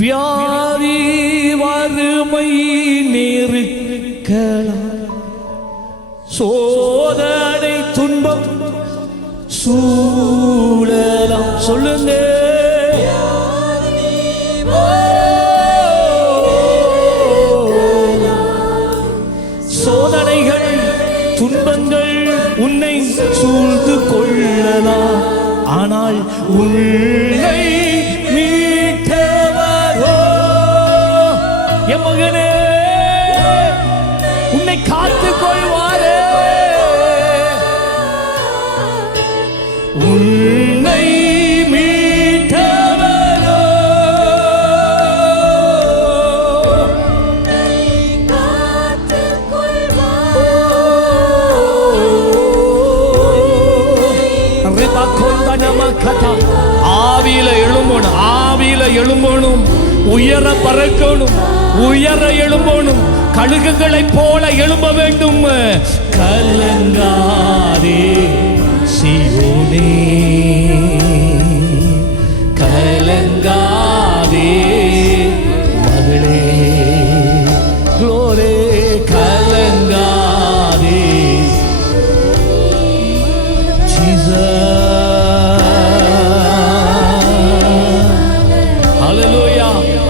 வியாதி வறுமை நெருக்கலாம் சோதனை துன்பம் சூழலாம். சொல்லுங்க, சோதனைகள் துன்பங்கள் உன்னை சூழ்ந்து கொள்ளலாம். ஆனால் உன்னை மீட்டவரோ என் மகனே உன்னை காத்துக் கொள்வாரே. உன்னை மீட்டவரோ ஆவியில எழும்பணும், ஆவியில எழும்பணும், உயர பறக்கணும், உயர எழும்பணும், கழுகுகளை போல எழும்ப வேண்டும். கலங்காதே சீயோனே, கலங்காதே மகளே, க்ளோரே, கலங்காதே ஜீசஸ்.